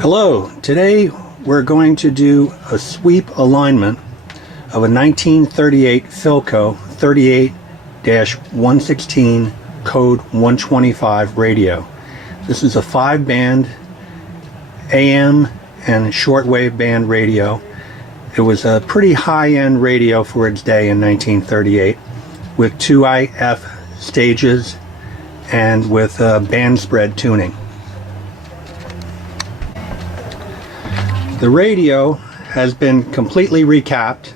Hello, today we're going to do a sweep alignment of a 1938 Philco 38-116 code 125 radio. This is a 5-band AM and shortwave band radio. It was a pretty high-end radio for its day in 1938 with 2 IF stages and with band spread tuning. The radio has been completely recapped.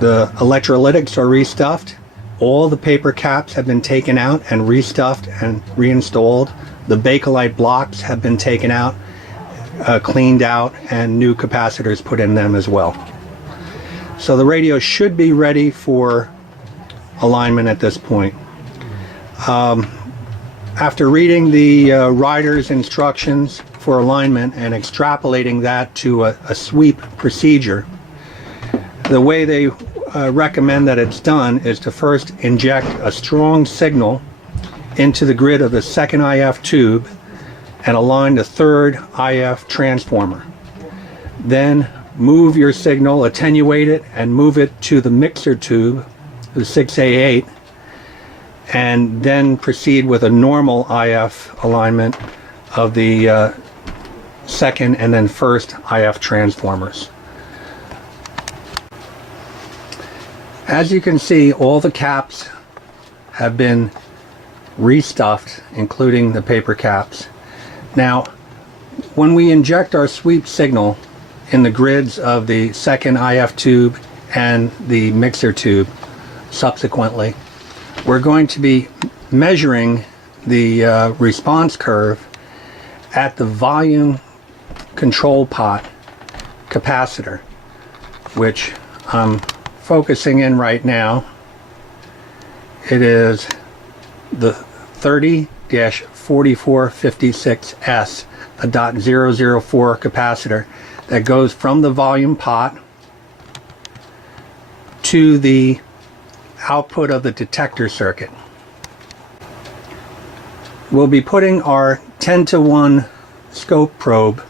The electrolytics are restuffed. All the paper caps have been taken out and restuffed and reinstalled. The Bakelite blocks have been taken out, cleaned out, and new capacitors put in them as well. So the radio should be ready for alignment at this point. After reading the rider's instructions for alignment and extrapolating that to a sweep procedure, the way they recommend that it's done is to first inject a strong signal into the grid of the second IF tube and align the third IF transformer. Then move your signal, attenuate it, and move it to the mixer tube, the 6A8, and then proceed with a normal IF alignment of the second and then first IF transformers. As you can see, all the caps have been restuffed, including the paper caps. Now, when we inject our sweep signal in the grids of the second IF tube and the mixer tube subsequently, we're going to be measuring the response curve at the volume control pot capacitor, which I'm focusing in right now. It is the 30-4456S, a .004 capacitor that goes from the volume pot to the output of the detector circuit. We'll be putting our 10-to-1 scope probe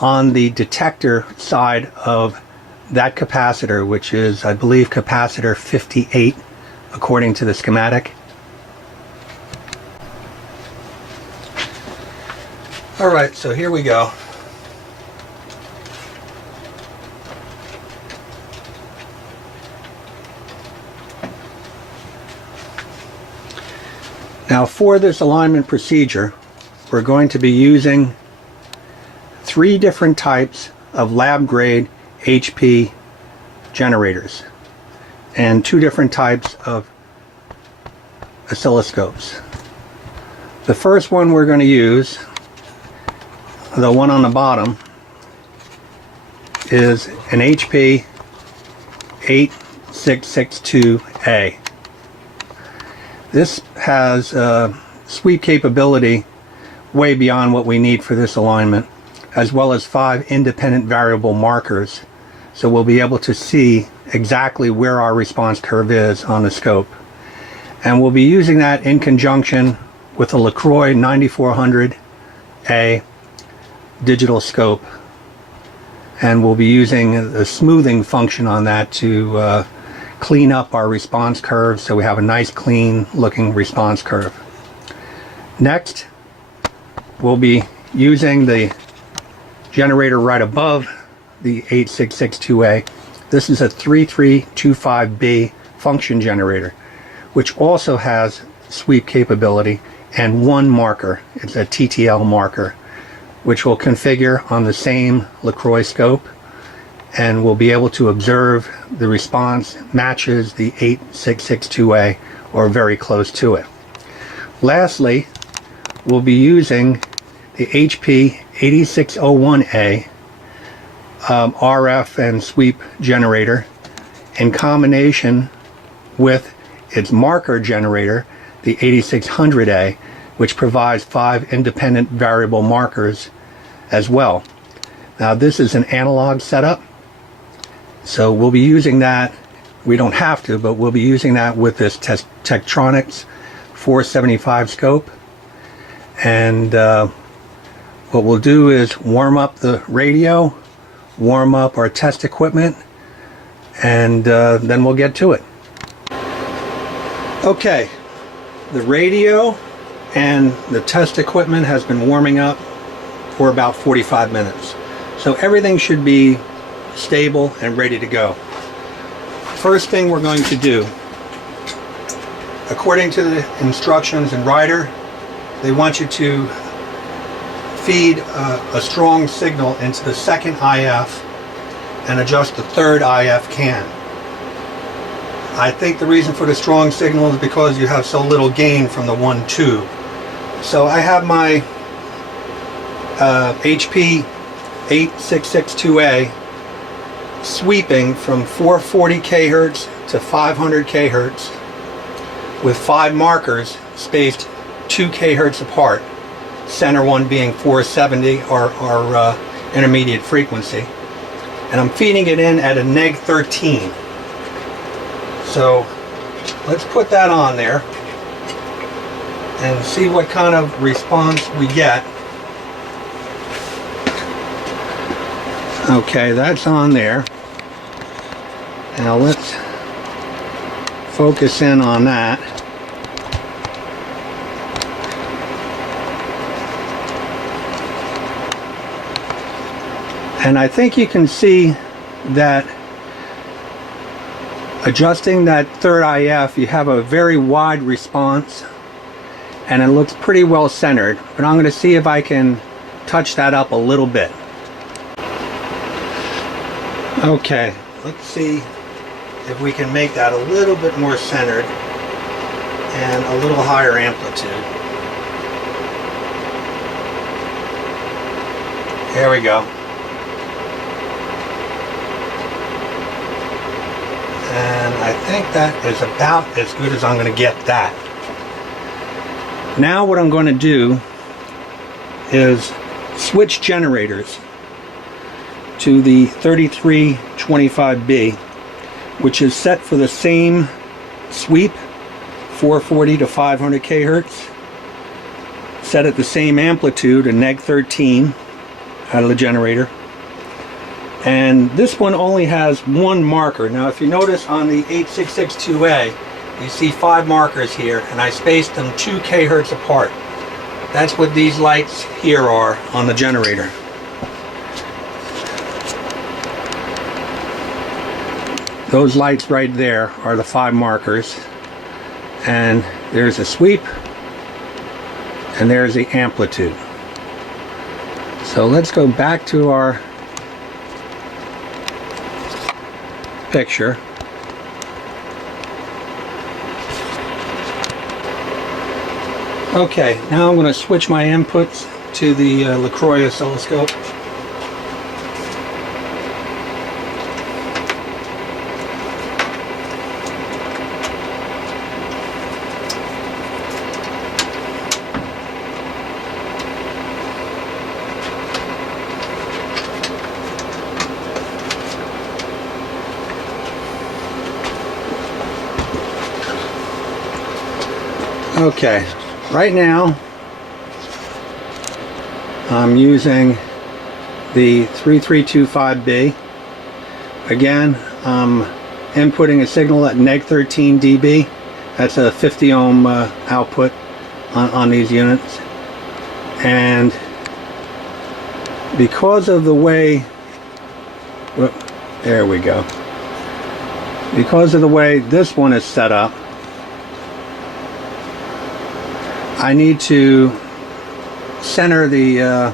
on the detector side of that capacitor, which is, I believe, capacitor 58 according to the schematic. Alright, so here we go. Now, for this alignment procedure, we're going to be using 3 different types of lab-grade HP generators and 2 different types of oscilloscopes. The first one we're going to use, the one on the bottom, is an HP 8662A. This has sweep capability way beyond what we need for this alignment, as well as 5 independent variable markers, so we'll be able to see exactly where our response curve is on the scope. And we'll be using that in conjunction with a LaCroix 9400A digital scope, and we'll be using the smoothing function on that to clean up our response curve so we have a nice clean looking response curve. Next, we'll be using the generator right above the 8662A. This is a 3325B function generator, which also has sweep capability and 1 marker. It's a TTL marker, which will configure on the same LaCroix scope, and we'll be able to observe the response matches the 8662A or very close to it. Lastly, we'll be using the HP 8601A RF and sweep generator in combination with its marker generator, the 8600A, which provides 5 independent variable markers as well. Now, this is an analog setup, so we'll be using that. We don't have to, but we'll be using that with this Tektronix 475 scope, and what we'll do is warm up the radio, warm up our test equipment, and then we'll get to it. Okay, the radio and the test equipment has been warming up for about 45 minutes. So everything should be stable and ready to go. First thing we're going to do, according to the instructions in Rider, they want you to feed a strong signal into the second IF and adjust the third IF can. I think the reason for the strong signal is because you have so little gain from the one tube. So I have my HP 8662A sweeping from 440 kHz to 500 kHz with 5 markers spaced 2 kHz apart, center one being 470, our intermediate frequency, and I'm feeding it in at a neg 13. So let's put that on there and see what kind of response we get. Okay, that's on there. Now let's focus in on that. And I think you can see that adjusting that third IF, you have a very wide response and it looks pretty well centered, but I'm going to see if I can touch that up a little bit. Okay, let's see if we can make that a little bit more centered and a little higher amplitude. There we go. And I think that is about as good as I'm going to get that. Now what I'm going to do is switch generators to the 3325B, which is set for the same sweep, 440 to 500 kHz, set at the same amplitude, a neg 13 out of the generator. And this one only has one marker. Now if you notice on the 8662A, you see 5 markers here, and I spaced them 2 kHz apart. That's what these lights here are on the generator. Those lights right there are the 5 markers, and there's a sweep and there's the amplitude. So let's go back to our picture. Okay, now I'm going to switch my inputs to the LaCroix oscilloscope. Okay, right now I'm using the 3325B. Again, I'm inputting a signal at neg 13 dB. That's a 50 ohm output on these units. And because of the way, there we go. Because of the way this one is set up, I need to center the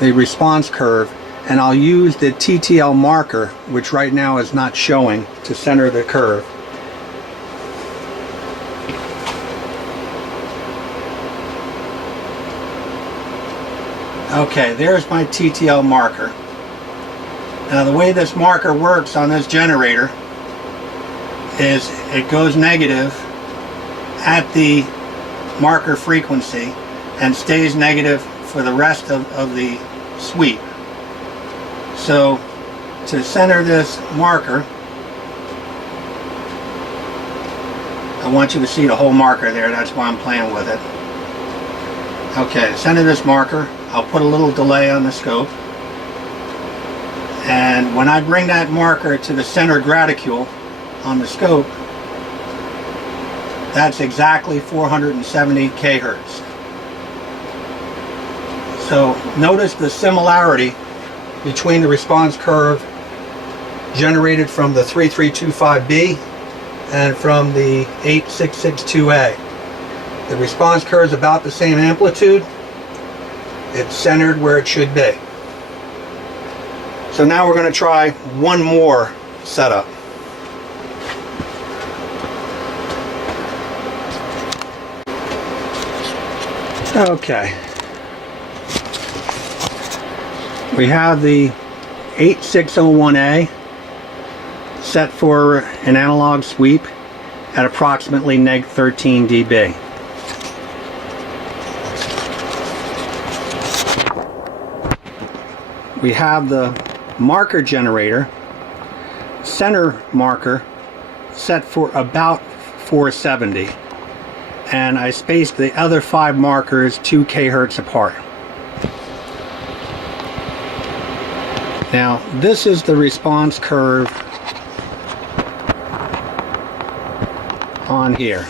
response curve, and I'll use the TTL marker, which right now is not showing, to center the curve. Okay, there's my TTL marker. Now the way this marker works on this generator is it goes negative at the marker frequency and stays negative for the rest of the sweep. So to center this marker, I want you to see the whole marker there. That's why I'm playing with it. Okay, center this marker. I'll put a little delay on the scope. And when I bring that marker to the center graticule on the scope, that's exactly 470 kHz. So notice the similarity between the response curve generated from the 3325B and from the 8662A. The response curve is about the same amplitude. It's centered where it should be. So now we're going to try one more setup. Okay. We have the 8601A set for an analog sweep at approximately neg 13 dB. We have the marker generator, center marker, set for about 470, and I spaced the other 5 markers 2 kHz apart. Now this is the response curve on here.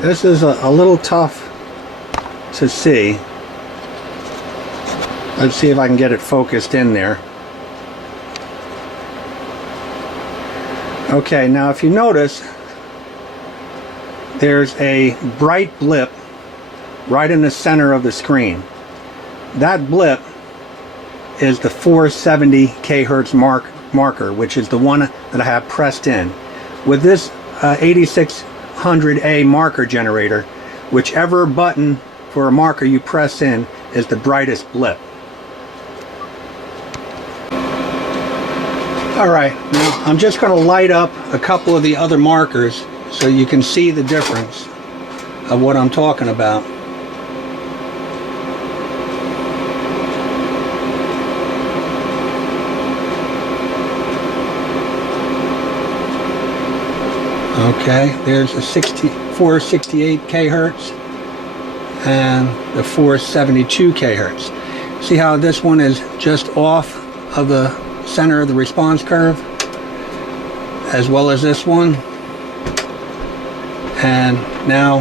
This is a little tough to see. Let's see if I can get it focused in there. Okay, now if you notice, there's a bright blip right in the center of the screen. That blip is the 470 kHz marker, which is the one that I have pressed in. With this 8600A marker generator, whichever button for a marker you press in is the brightest blip. Alright, now I'm just going to light up a couple of the other markers so you can see the difference of what I'm talking about. Okay, there's a 468 kHz and the 472 kHz. See how this one is just off of the center of the response curve, as well as this one, and now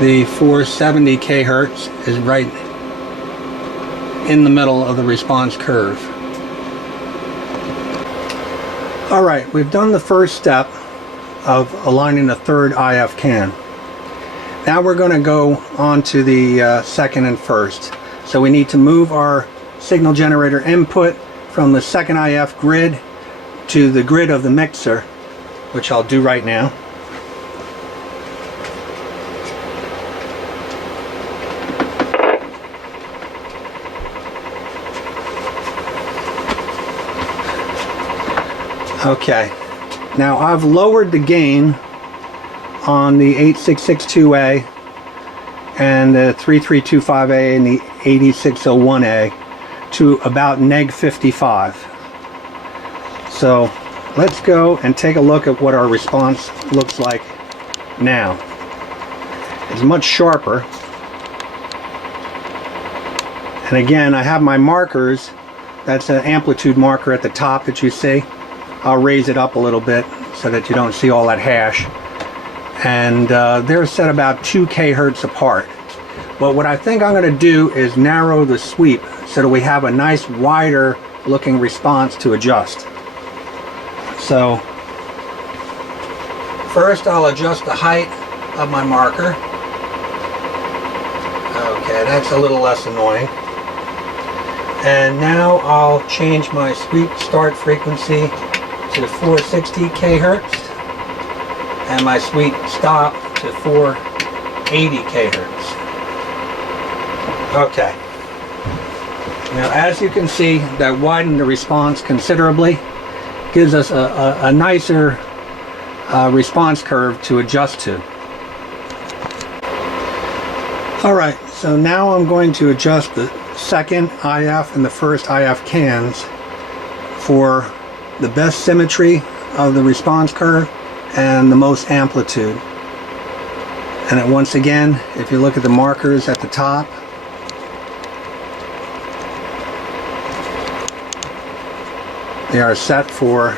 the 470 kHz is right in the middle of the response curve. Alright, we've done the first step of aligning the third IF can. Now we're going to go on to the second and first. So we need to move our signal generator input from the second IF grid to the grid of the mixer, which I'll do right now. Okay, now I've lowered the gain on the 8662A and the 3325A and the 8601A to about neg 55. So let's go and take a look at what our response looks like now. It's much sharper. And again, I have my markers. That's an amplitude marker at the top that you see. I'll raise it up a little bit so that you don't see all that hash. And they're set about 2 kHz apart. But what I think I'm going to do is narrow the sweep so that we have a nice wider looking response to adjust. So first I'll adjust the height of my marker. Okay, that's a little less annoying. And now I'll change my sweep start frequency to 460 kHz and my sweep stop to 480 kHz. Okay. Now as you can see, that widened the response considerably. Gives us a nicer response curve to adjust to. Alright, so now I'm going to adjust the second IF and the first IF cans for the best symmetry of the response curve and the most amplitude. And then once again, if you look at the markers at the top, they are set for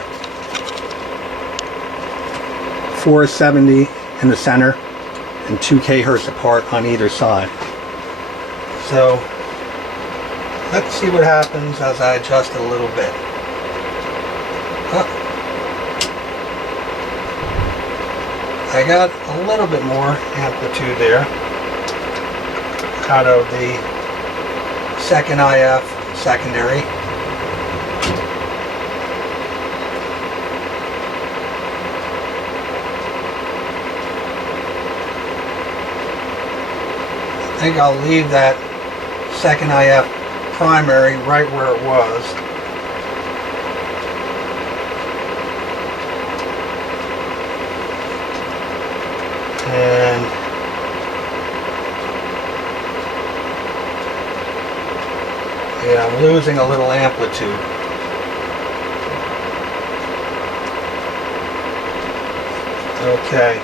470 in the center and 2 kHz apart on either side. So let's see what happens as I adjust it a little bit. I got a little bit more amplitude there out of the second IF secondary. I think I'll leave that second IF primary right where it was. And yeah, I'm losing a little amplitude. Okay.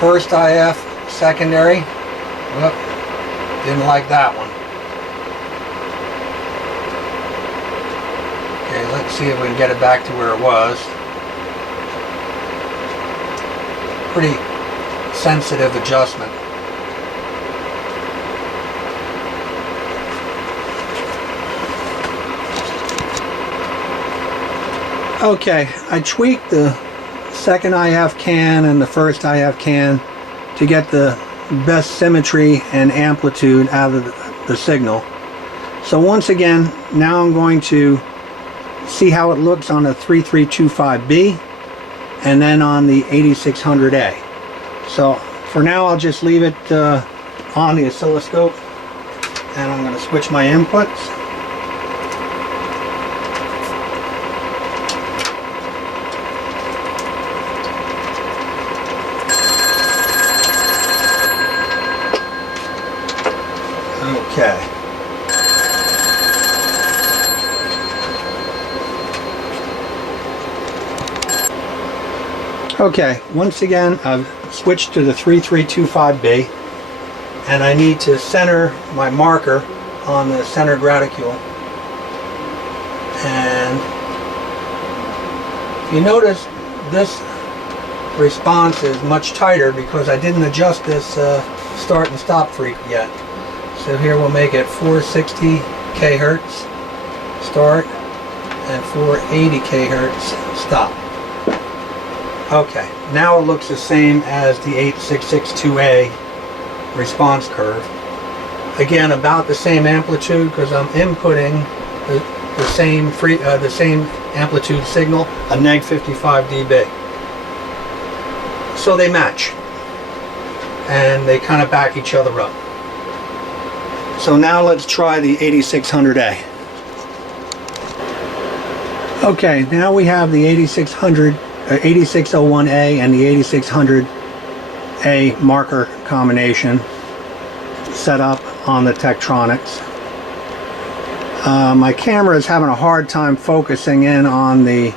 First IF secondary. Well, didn't like that one. Okay, let's see if we can get it back to where it was. Pretty sensitive adjustment. Okay, I tweaked the second IF can and the first IF can to get the best symmetry and amplitude out of the signal. So once again, now I'm going to see how it looks on the 3325B and then on the 8600A. So for now I'll just leave it on the oscilloscope, and I'm going to switch my inputs. Okay. Okay, once again I've switched to the 3325B, and I need to center my marker on the center graticule. And if you notice, this response is much tighter because I didn't adjust this start and stop freq yet. So here we'll make it 460 kHz start and 480 kHz stop. Okay, now it looks the same as the 8662A response curve. Again, about the same amplitude because I'm inputting the same amplitude signal, a neg 55 dB. So they match, and they kind of back each other up. So now let's try the 8600A. Okay, now we have the 8601A and the 8600A marker combination set up on the Tektronix. My camera is having a hard time focusing in on the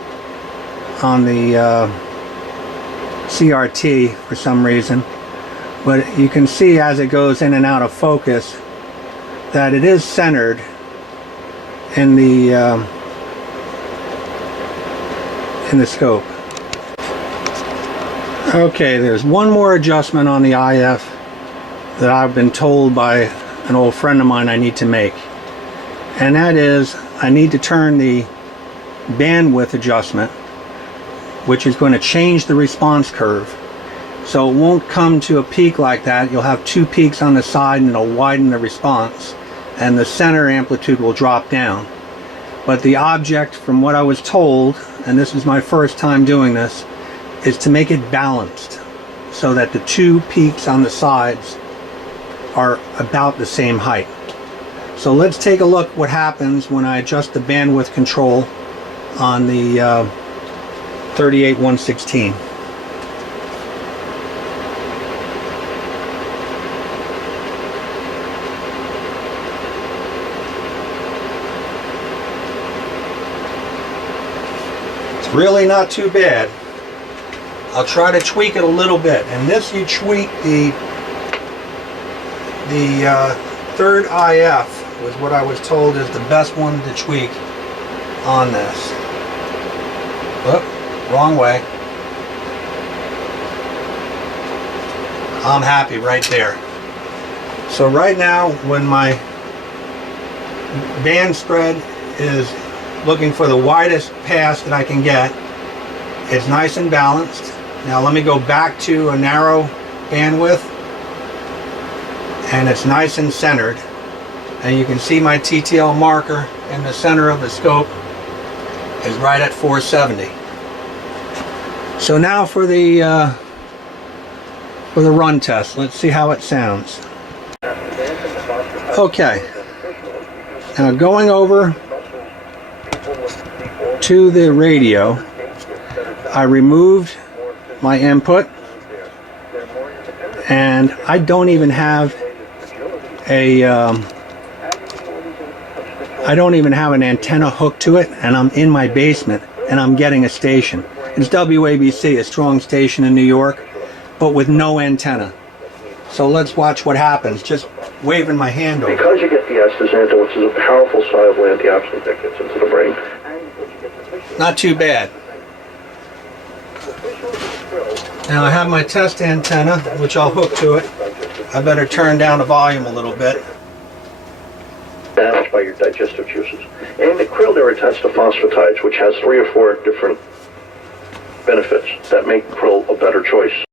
CRT for some reason, but you can see as it goes in and out of focus that it is centered in the scope. Okay, there's one more adjustment on the IF that I've been told by an old friend of mine I need to make, and that is I need to turn the bandwidth adjustment, which is going to change the response curve. So it won't come to a peak like that. You'll have two peaks on the side and it'll widen the response, and the center amplitude will drop down. But the object, from what I was told, and this is my first time doing this, is to make it balanced so that the two peaks on the sides are about the same height. So let's take a look what happens when I adjust the bandwidth control on the 38116. It's really not too bad. I'll try to tweak it a little bit. And this, you tweak the third IF was what I was told is the best one to tweak on this. Whoop, wrong way. I'm happy right there. So right now, when my band spread is looking for the widest pass that I can get, it's nice and balanced. Now let me go back to a narrow bandwidth, and it's nice and centered. And you can see my TTL marker in the center of the scope is right at 470. So now for the run test. Let's see how it sounds. Okay. Now going over to the radio, I removed my input, and I don't even have an antenna hooked to it, and I'm in my basement and I'm getting a station. It's WABC, a strong station in New York, but with no antenna. So let's watch what happens. Just waving my hand over. Because you get the astaxanthin, which is a powerful soluble antioxidant that gets into the brain. Not too bad. Now I have my test antenna, which I'll hook to it. I better turn down the volume a little bit. Damaged by your digestive juices. And the krill there attached to phosphatides, which has 3 or 4 different benefits that make krill a better choice.